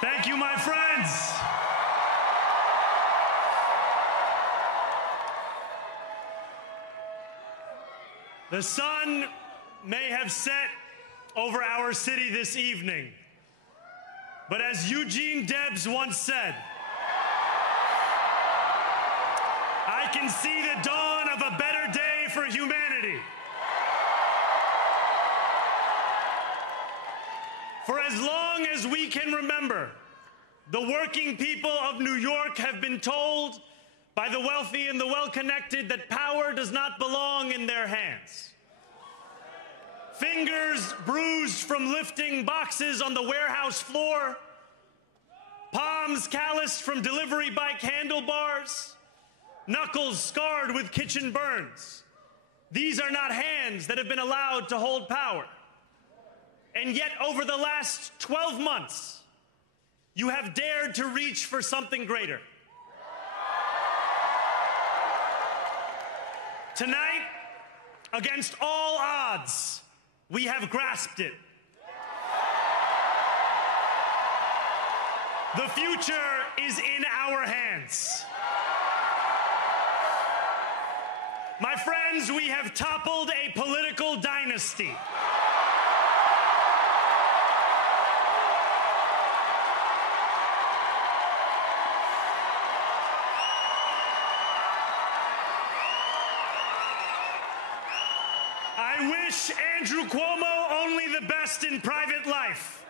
Thank you, my friends. The sun may have set over our city this evening, but as Eugene Debs once said, I can see the dawn of a better day for humanity. For as long as we can remember, the working people of New York have been told by the wealthy and the well-connected that power does not belong in their hands. Fingers bruised from lifting boxes on the warehouse floor, palms calloused from delivery bike handlebars, knuckles scarred with kitchen burns. These are not hands that have been allowed to hold power. And yet, over the last 12 months, you have dared to reach for something greater. Tonight, against all odds, we have grasped it. The future is in our hands. My friends, we have toppled a political dynasty. I wish Andrew Cuomo only the best in private life.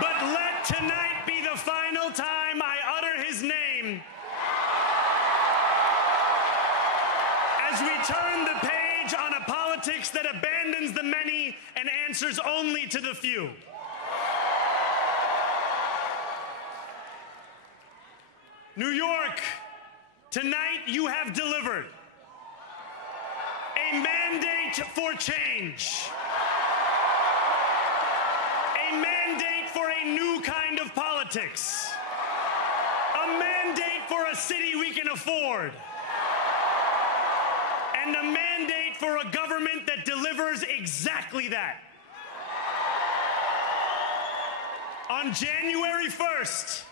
But let tonight be the final time I utter his name as we turn the page on a politics that abandons the many and answers only to the few. New York, tonight you have delivered a mandate for change, a mandate for a new kind of politics, a mandate for a city we can afford, and a mandate for a government that delivers exactly that. On January 1st,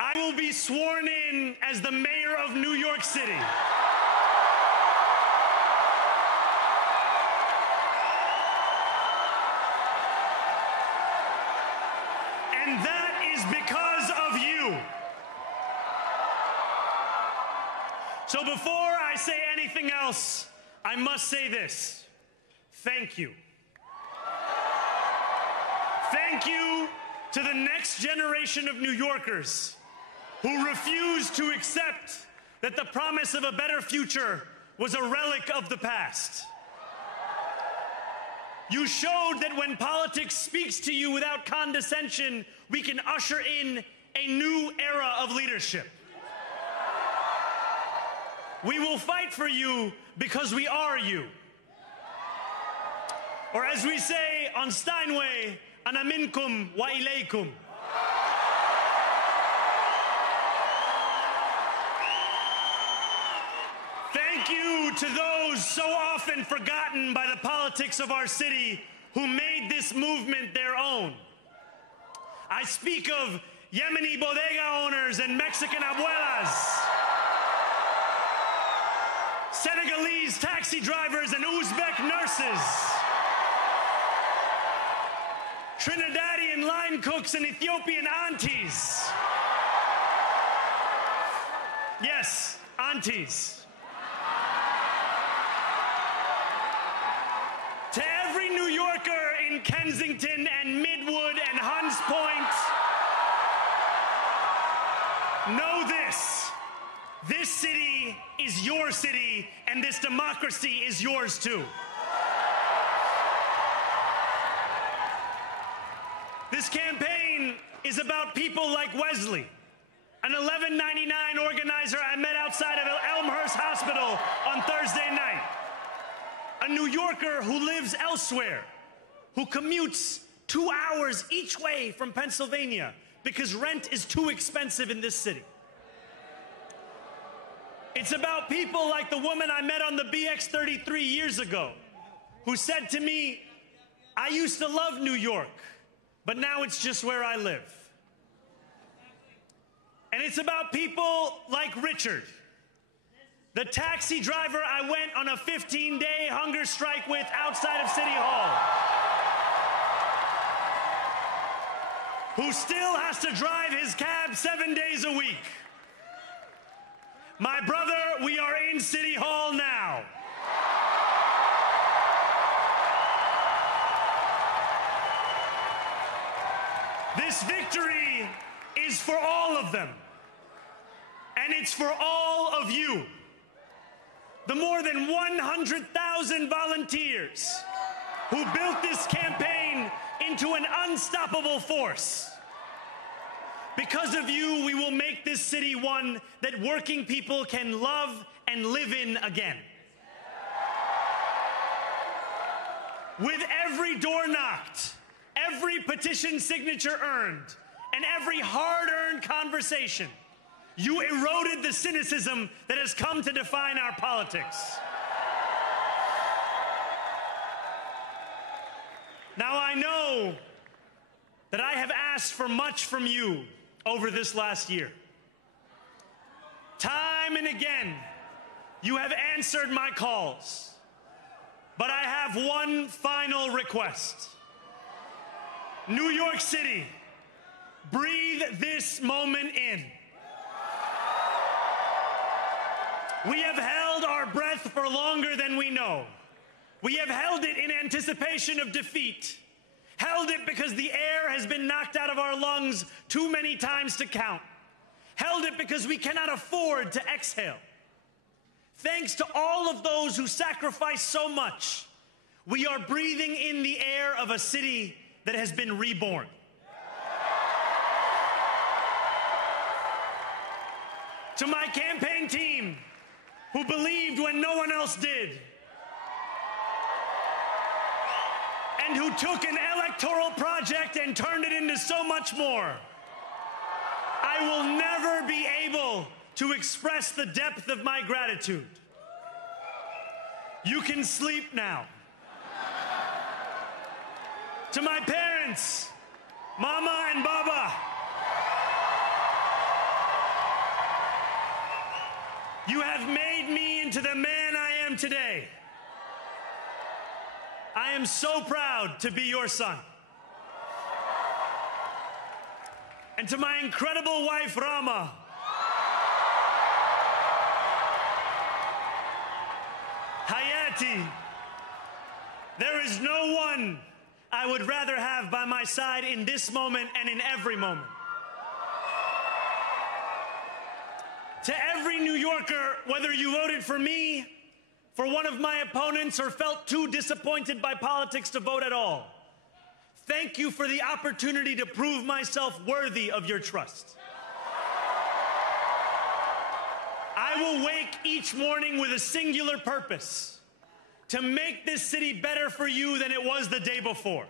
I will be sworn in as the mayor of New York City. And that is because of you. So before I say anything else, I must say this. Thank you. Thank you to the next generation of New Yorkers who refused to accept that the promise of a better future was a relic of the past. You showed that when politics speaks to you without condescension, we can usher in a new era of leadership. We will fight for you because we are you. Or as we say on Steinway, ana minkum wa ilaykum. Thank you to those so often forgotten by the politics of our city who made this movement their own. I speak of Yemeni bodega owners and Mexican abuelas, Senegalese taxi drivers and Uzbek nurses, Trinidadian line cooks and Ethiopian aunties. Yes, aunties. To every New Yorker in Kensington and Midwood and Hunts Point, know this. This city is your city, and this democracy is yours too. This campaign is about people like Wesley, an $11.99 organizer I met outside of Elmhurst Hospital on Thursday night. A New Yorker who lives elsewhere, who commutes 2 hours each way from Pennsylvania because rent is too expensive in this city. It's about people like the woman I met on the BX 33 years ago, who said to me, I used to love New York, but now it's just where I live. And it's about people like Richard, the taxi driver I went on a 15-day hunger strike with outside of City Hall, who still has to drive his cab 7 days a week. My brother, we are in City Hall now. This victory is for all of them, and it's for all of you. The more than 100,000 volunteers who built this campaign into an unstoppable force. Because of you, we will make this city one that working people can love and live in again. With every door knocked, every petition signature earned, and every hard-earned conversation, you eroded the cynicism that has come to define our politics. Now, I know that I have asked for much from you over this last year. Time and again, you have answered my calls. But I have one final request. New York City, breathe this moment in. We have held our breath for longer than we know. We have held it in anticipation of defeat. Held it because the air has been knocked out of our lungs too many times to count. Held it because we cannot afford to exhale. Thanks to all of those who sacrificed so much, we are breathing in the air of a city that has been reborn. To my campaign team, who believed when no one else did, and who took an electoral project and turned it into so much more, I will never be able to express the depth of my gratitude. You can sleep now. To my parents, Mama and Baba, you have made me into the man I am today. I am so proud to be your son. And to my incredible wife, Rama, Hayati, there is no one I would rather have by my side in this moment and in every moment. To every New Yorker, whether you voted for me, for one of my opponents, or felt too disappointed by politics to vote at all, thank you for the opportunity to prove myself worthy of your trust. I will wake each morning with a singular purpose: to make this city better for you than it was the day before.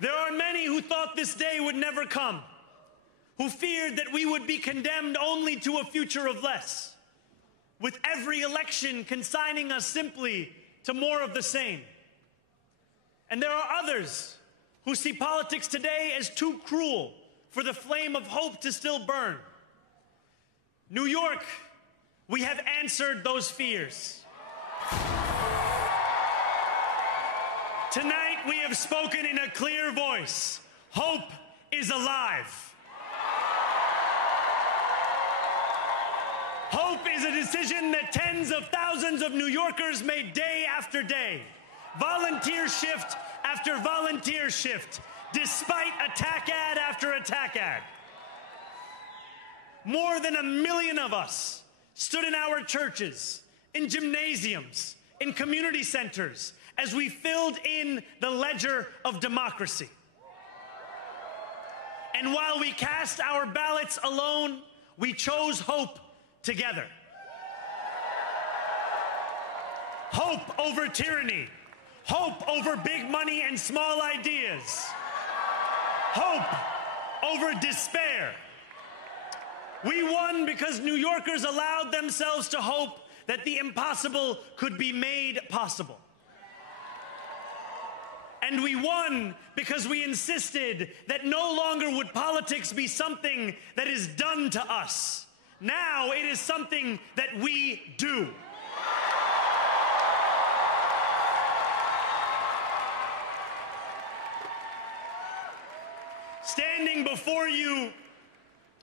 There are many who thought this day would never come, who feared that we would be condemned only to a future of less, with every election consigning us simply to more of the same. And there are others who see politics today as too cruel for the flame of hope to still burn. New York, we have answered those fears. Tonight, we have spoken in a clear voice. Hope is alive. Hope is a decision that tens of thousands of New Yorkers made day after day, volunteer shift after volunteer shift, despite attack ad after attack ad. More than 1 million of us stood in our churches, in gymnasiums, in community centers, as we filled in the ledger of democracy. And while we cast our ballots alone, we chose hope together. Hope over tyranny. Hope over big money and small ideas. Hope over despair. We won because New Yorkers allowed themselves to hope that the impossible could be made possible. And we won because we insisted that no longer would politics be something that is done to us. Now it is something that we do. Standing before you,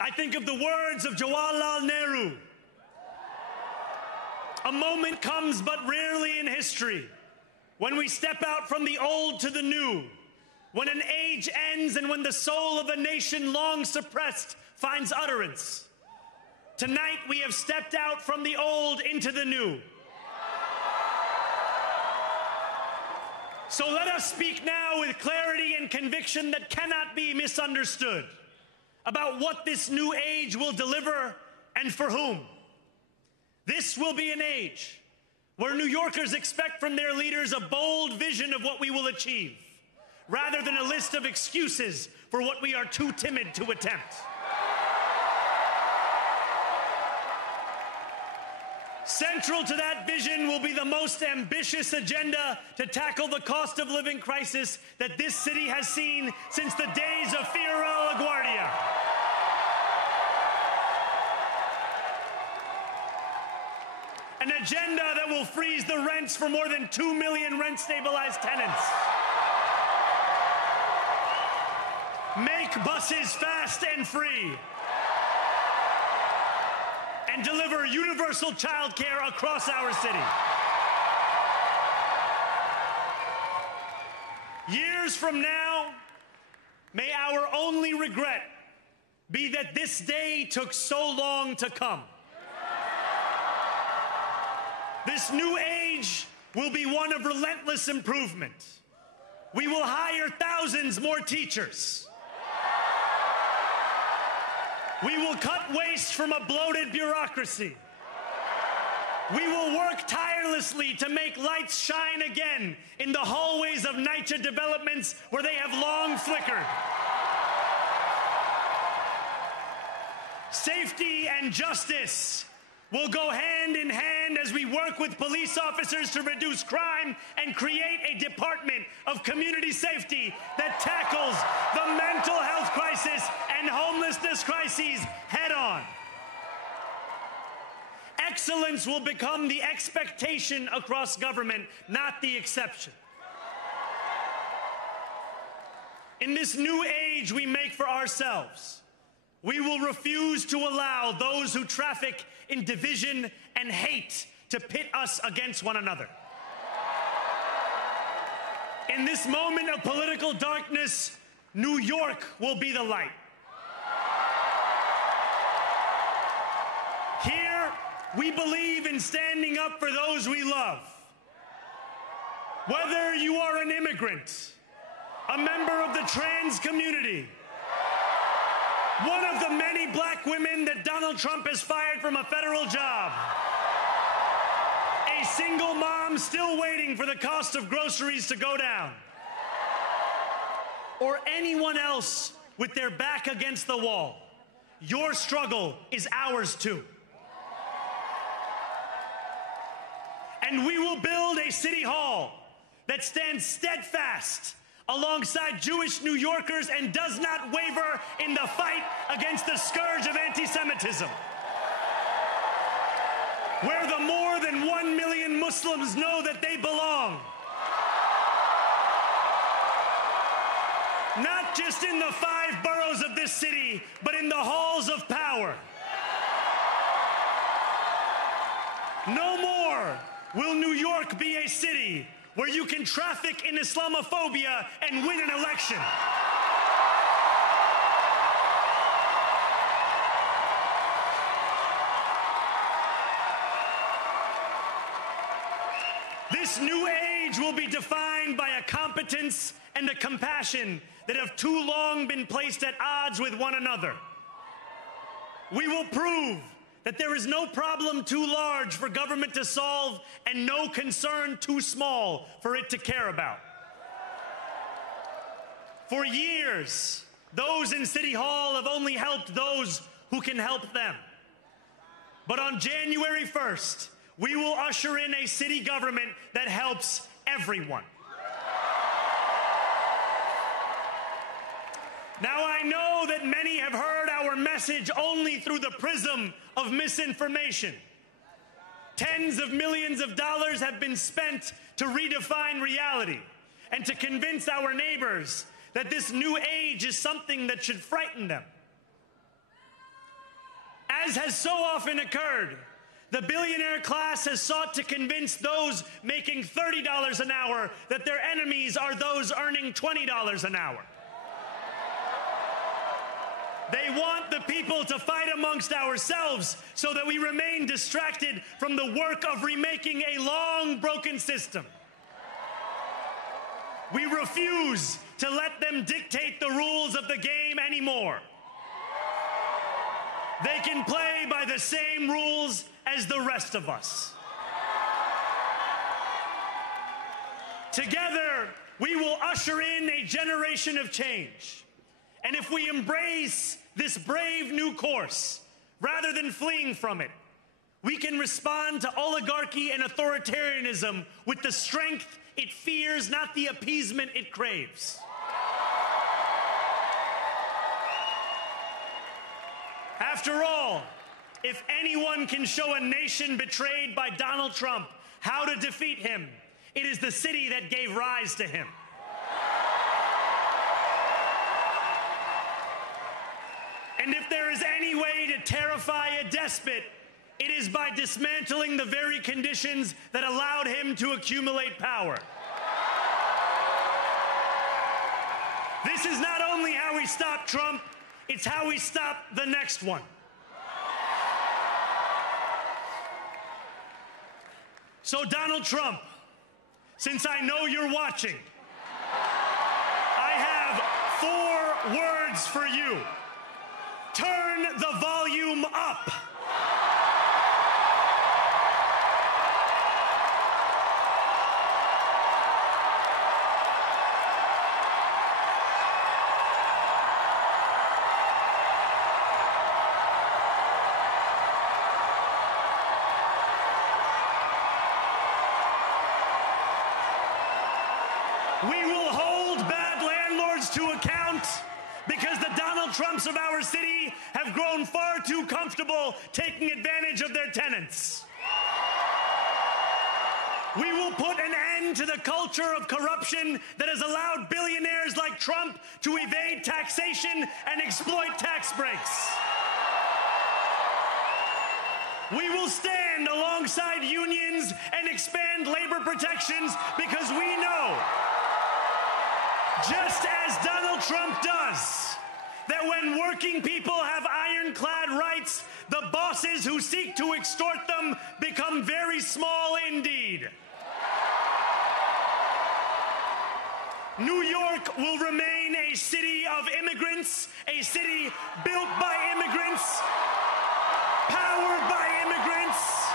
I think of the words of Jawaharlal Nehru. A moment comes but rarely in history when we step out from the old to the new, when an age ends and when the soul of a nation long suppressed finds utterance. Tonight we have stepped out from the old into the new. So let us speak now with clarity and conviction that cannot be misunderstood about what this new age will deliver and for whom. This will be an age where New Yorkers expect from their leaders a bold vision of what we will achieve, rather than a list of excuses for what we are too timid to attempt. Central to that vision will be the most ambitious agenda to tackle the cost of living crisis that this city has seen since the days of Fiorello LaGuardia. An agenda that will freeze the rents for more than 2 million rent-stabilized tenants. Make buses fast and free. And deliver universal childcare across our city. Years from now, may our only regret be that this day took so long to come. This new age will be one of relentless improvement. We will hire thousands more teachers. We will cut waste from a bloated bureaucracy. We will work tirelessly to make lights shine again in the hallways of NYCHA developments where they have long flickered. Safety and justice will go hand in hand as we work with police officers to reduce crime and create a department of community safety that tackles the mental health crisis and homelessness crises head on. Excellence will become the expectation across government, not the exception. In this new age we make for ourselves, we will refuse to allow those who traffic in division and hate to pit us against one another. In this moment of political darkness, New York will be the light. Here, we believe in standing up for those we love. Whether you are an immigrant, a member of the trans community, one of the many black women that Donald Trump has fired from a federal job, a single mom still waiting for the cost of groceries to go down, or anyone else with their back against the wall, your struggle is ours too. And we will build a city hall that stands steadfast alongside Jewish New Yorkers and does not waver in the fight against the scourge of anti-Semitism. Where the more than 1 million Muslims know that they belong. Not just in the 5 boroughs of this city, but in the halls of power. No more will New York be a city where you can traffic in Islamophobia and win an election. This new age will be defined by a competence and a compassion that have too long been placed at odds with one another. We will prove that there is no problem too large for government to solve and no concern too small for it to care about. For years, those in City Hall have only helped those who can help them. But on January 1st, we will usher in a city government that helps everyone. Now, I know that many have heard our message only through the prism of misinformation. Tens of millions of dollars have been spent to redefine reality and to convince our neighbors that this new age is something that should frighten them. As has so often occurred, the billionaire class has sought to convince those making $30 an hour that their enemies are those earning $20 an hour. They want the people to fight amongst ourselves so that we remain distracted from the work of remaking a long broken system. We refuse to let them dictate the rules of the game anymore. They can play by the same rules as the rest of us. Together, we will usher in a generation of change. And if we embrace this brave new course, rather than fleeing from it, we can respond to oligarchy and authoritarianism with the strength it fears, not the appeasement it craves. After all, if anyone can show a nation betrayed by Donald Trump how to defeat him, it is the city that gave rise to him. And if there is any way to terrify a despot, it is by dismantling the very conditions that allowed him to accumulate power. This is not only how we stop Trump, it's how we stop the next one. So, Donald Trump, since I know you're watching, I have 4 words for you. Turn the volume up. We will hold bad landlords to account because the Donald Trumps of our city have grown far too comfortable taking advantage of their tenants. We will put an end to the culture of corruption that has allowed billionaires like Trump to evade taxation and exploit tax breaks. We will stand alongside unions and expand labor protections because we know, just as Donald Trump does, that when working people have ironclad rights, the bosses who seek to extort them become very small indeed. New York will remain a city of immigrants, a city built by immigrants, powered by immigrants,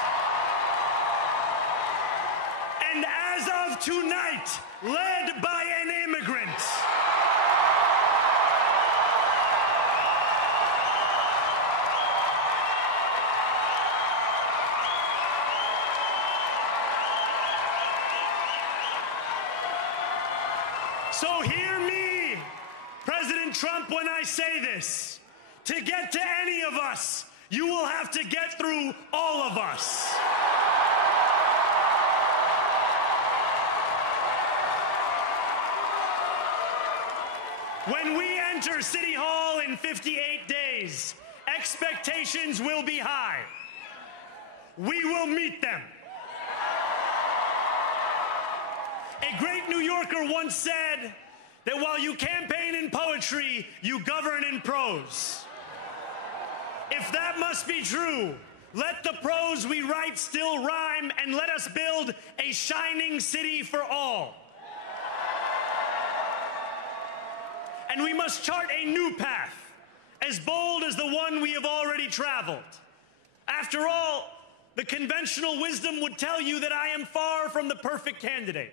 and as of tonight, led by an immigrant. So hear me, President Trump, when I say this. To get to any of us, you will have to get through all of us. When we enter City Hall in 58 days, expectations will be high. We will meet them. A great New Yorker once said that while you campaign in poetry, you govern in prose. If that must be true, let the prose we write still rhyme, and let us build a shining city for all. And we must chart a new path, as bold as the one we have already traveled. After all, the conventional wisdom would tell you that I am far from the perfect candidate.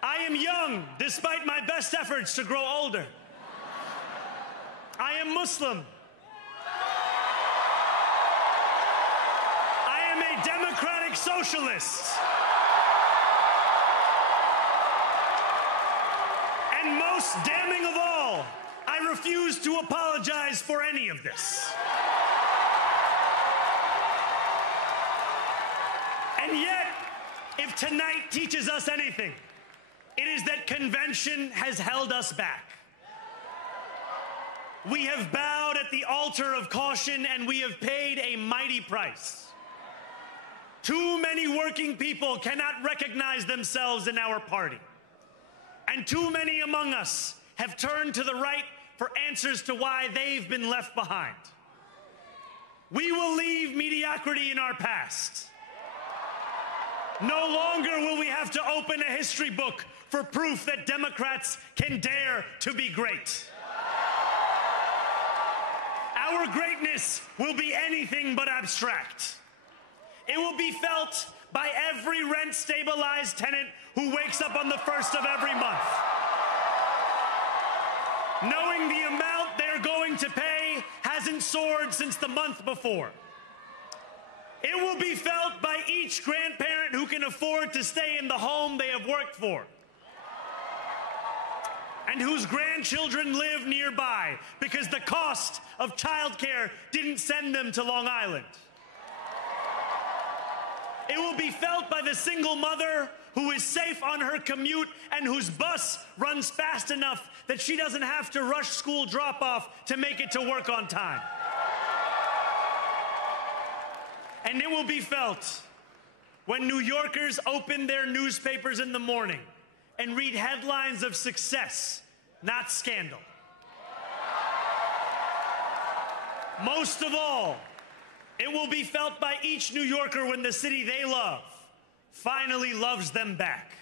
I am young, despite my best efforts to grow older. I am Muslim. I am a democratic socialist. And most damning of all, I refuse to apologize for any of this. And yet, if tonight teaches us anything, it is that convention has held us back. We have bowed at the altar of caution, and we have paid a mighty price. Too many working people cannot recognize themselves in our party. And too many among us have turned to the right for answers to why they've been left behind. We will leave mediocrity in our past. No longer will we have to open a history book for proof that Democrats can dare to be great. Our greatness will be anything but abstract. It will be felt by every rent-stabilized tenant who wakes up on the first of every month, knowing the amount they're going to pay hasn't soared since the month before. It will be felt by each grandparent who can afford to stay in the home they have worked for, and whose grandchildren live nearby because the cost of childcare didn't send them to Long Island. It will be felt by the single mother who is safe on her commute and whose bus runs fast enough that she doesn't have to rush school drop-off to make it to work on time. And it will be felt when New Yorkers open their newspapers in the morning and read headlines of success, not scandal. Most of all, it will be felt by each New Yorker when the city they love finally loves them back,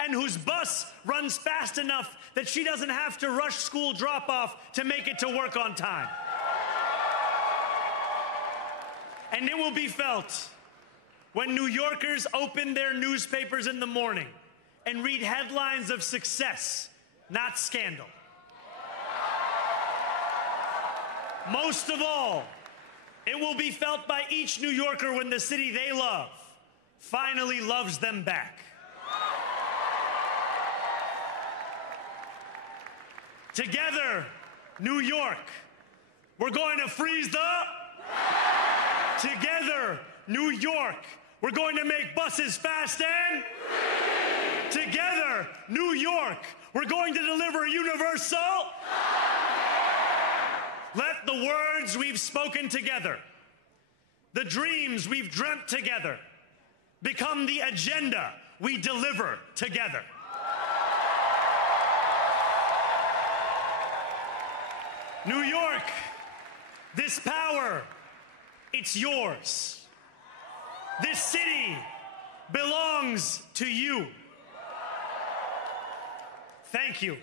and whose bus runs fast enough that she doesn't have to rush school drop-off to make it to work on time. And it will be felt when New Yorkers open their newspapers in the morning and read headlines of success, not scandal. Most of all, it will be felt by each New Yorker when the city they love finally loves them back. Together, New York, we're going to freeze the... Together, New York, we're going to make buses fast and... Together, New York, we're going to deliver universal... Let the words we've spoken together, the dreams we've dreamt together, become the agenda we deliver together. New York, this power, it's yours. This city belongs to you. Thank you.